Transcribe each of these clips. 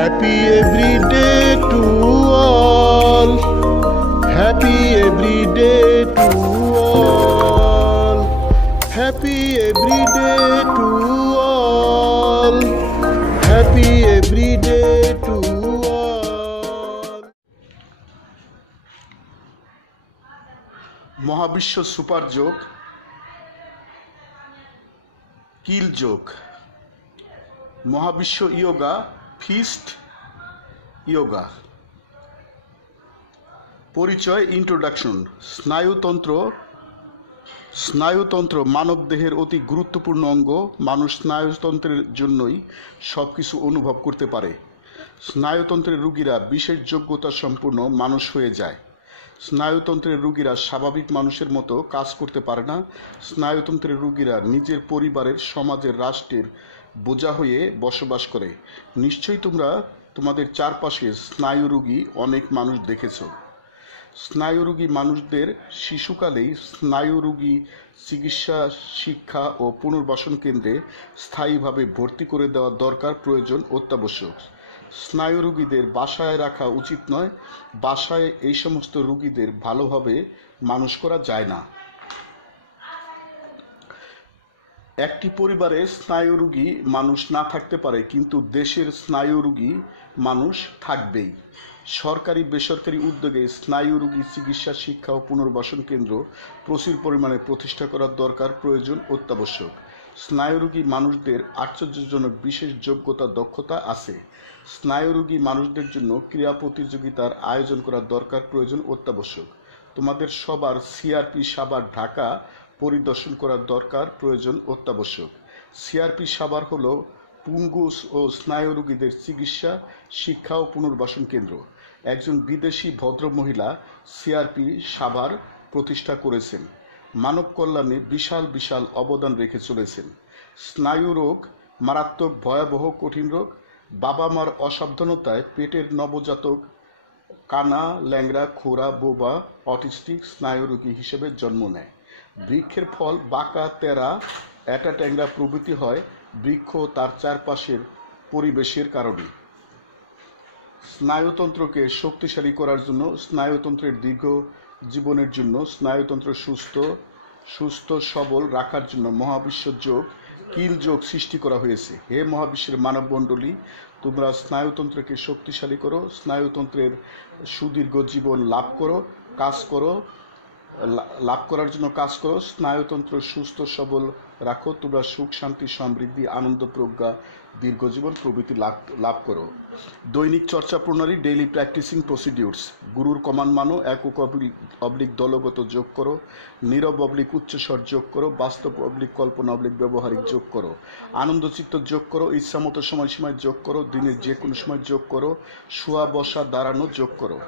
Happy every day to all. Happy every day to all. Happy every day to all. Happy every day to all. মহাবিশ্ব super যোগ, কিল যোগ, মহাবিশ্ব yoga, feast yoga. পরিচয়, introduction. স্নায়ুতন্ত্র মানব দেহের অতি গুরুত্বপূর্ণ অঙ্গ। মানুষ স্নায়ুতন্ত্রের জন্যই সব কিছু অনুভব করতে পারে। স্নায়ুতন্ত্রের রোগীরা বিশেষ যোগ্যতা সম্পন্ন মানুষ হয়ে যায়। স্নায়ুতন্ত্রের রোগীরা স্বাভাবিক মানুষের মতো কাজ করতে পারে না। স্নায়ুতন্ত্রের রোগীরা নিজের পরিবারের, সমাজের, রাষ্ট্রের বোঝা হয়ে বসবাস করে। নিশ্চয়ই তোমরা তোমাদের চারপাশে স্নায়ুরোগী অনেক মানুষ দেখেছ। স্নায়ুরোগী মানুষদের শিশুকালেই স্নায়ুরোগী চিকিৎসা, শিক্ষা ও পুনর্বাসন কেন্দ্রে স্থায়ীভাবে ভর্তি করে দেওয়া দরকার, প্রয়োজন, অত্যাবশ্যক। স্নায়ুরোগীদের বাসায় রাখা উচিত নয়। বাসায় এই সমস্ত রোগীদের ভালোভাবে মানুষ করা যায় না। একটি পরিবারে স্নায়ুরোগী মানুষ না থাকতে পারে, কিন্তু দেশের স্নায়ুরোগী মানুষ থাকবেই। সরকারি বেসরকারি উদ্যোগে স্নায়ুরোগী চিকিৎসা, শিক্ষা ও পুনর্বাসন কেন্দ্র প্রচুর পরিমাণে প্রতিষ্ঠা করার দরকার, প্রয়োজন, অত্যাবশ্যক। স্নায়ুরোগী মানুষদের আশ্চর্যজনক বিশেষ যোগ্যতা, দক্ষতা আছে। স্নায়ুরোগী মানুষদের জন্য ক্রীড়া প্রতিযোগিতার আয়োজন করার দরকার, প্রয়োজন, অত্যাবশ্যক। তোমাদের সবার সিআরপি সাভার ঢাকা পরিদর্শন করার দরকার, প্রয়োজন, অত্যাবশ্যক। সিআরপি সাভার হল পঙ্গু ও স্নায়ুরোগীদের চিকিৎসা, শিক্ষা ও পুনর্বাসন কেন্দ্র। একজন বিদেশি ভদ্রমহিলা সিআরপি সাভার প্রতিষ্ঠা করেছেন। মানব কল্যাণে বিশাল বিশাল অবদান রেখে চলেছেন। স্নায়ুরোগ মারাত্মক, ভয়াবহ, কঠিন রোগ। বাবা মার অসাবধানতায় পেটের নবজাতক কানা, ল্যাংড়া, খোঁড়া, বোবা, অটিস্টিক স্নায়ুরোগী হিসেবে জন্ম নেয়। বৃক্ষের ফল বাঁকা, তেরা, এটা ট্যাংরা প্রভৃতি হয় বৃক্ষ তার চারপাশের পরিবেশের কারণে। স্নায়ুতন্ত্রকে শক্তিশালী করার জন্য, স্নায়ুতন্ত্রের দীর্ঘ জীবনের জন্য, স্নায়ুতন্ত্র সুস্থ সবল রাখার জন্য মহাবিশ্ব যোগ, কিল যোগ সৃষ্টি করা হয়েছে। হে মহাবিশ্বের মানবমণ্ডলী, তোমরা স্নায়ুতন্ত্রকে শক্তিশালী করো, স্নায়ুতন্ত্রের সুদীর্ঘ জীবন লাভ করার জন্য কাজ করো। স্নায়ুতন্ত্র সুস্থ সবল রাখো। তোমরা সুখ, শান্তি, সমৃদ্ধি, আনন্দ, প্রজ্ঞা, দীর্ঘজীবন প্রভৃতি লাভ করো। দৈনিক চর্চা প্রণালী, ডেইলি প্র্যাকটিসিং প্রসিডিউরস। গুরুর কমান্ড মানো। একক অবলিক দলগত যোগ করো। নীরব অবলিক উচ্চস্বর যোগ করো। বাস্তব অবলিক কল্পনা অবলিক ব্যবহারিক যোগ করো। আনন্দচিত্ত যোগ করো। ইচ্ছামতো সময়সীমায় যোগ করো। দিনের যে কোনো সময় যোগ করো। শোয়া, বসা, দাঁড়ানো যোগ করো।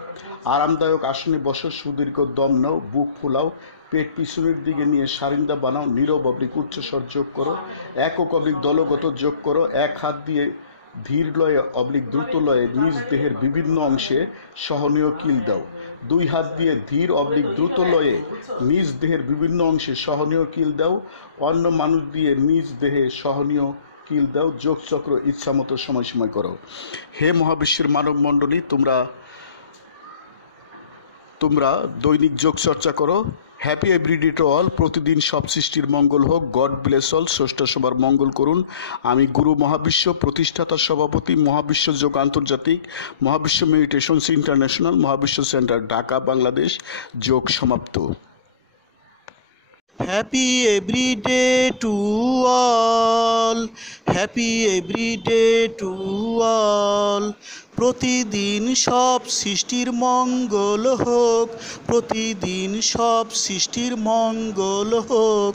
আরামদায়ক আসনে বসো। সুদীর্ঘ দম নাও। বুক ফুলাও। পেট পিছনের দিকে নিয়ে সারিন্দা বানাও। নীরব অবলিক উচ্চস্বর যোগ করো। একক অবলিক দলগত যোগ করো। এক হাত দিয়ে ধীর লয়ে অবলিক দ্রুত লয়ে নিজ দেহের বিভিন্ন অংশে সহনীয় কিল দাও। দুই হাত দিয়ে ধীর অবলিক দ্রুত লয়ে নিজ দেহের বিভিন্ন অংশে সহনীয় কিল দাও। অন্য মানুষ দিয়ে নিজ দেহে সহনীয় কিল দাও। যোগচক্র ইচ্ছামতো সময়সীমা করো। হে মহাবিশ্বের মানব মণ্ডলী, তোমরা দৈনিক যোগ চর্চা করো। Happy everyday to all. প্রতিদিন সব সৃষ্টির মঙ্গল হোক। God bless all. স্রষ্টা সবার মঙ্গল করুন। আমি গুরু মহাবিশ্ব, প্রতিষ্ঠাতা সভাপতি, মহাবিশ্ব যোগ আন্তর্জাতিক, মহাবিশ্ব মেডিটেশনস ইন্টারন্যাশনাল, মহাবিশ্ব সেন্টার, ঢাকা, বাংলাদেশ। যোগ সমাপ্ত। Happy everyday to all. Happy everyday to all. প্রতিদিন সব সৃষ্টির মঙ্গল হোক। প্রতিদিন সব সৃষ্টির মঙ্গল হোক।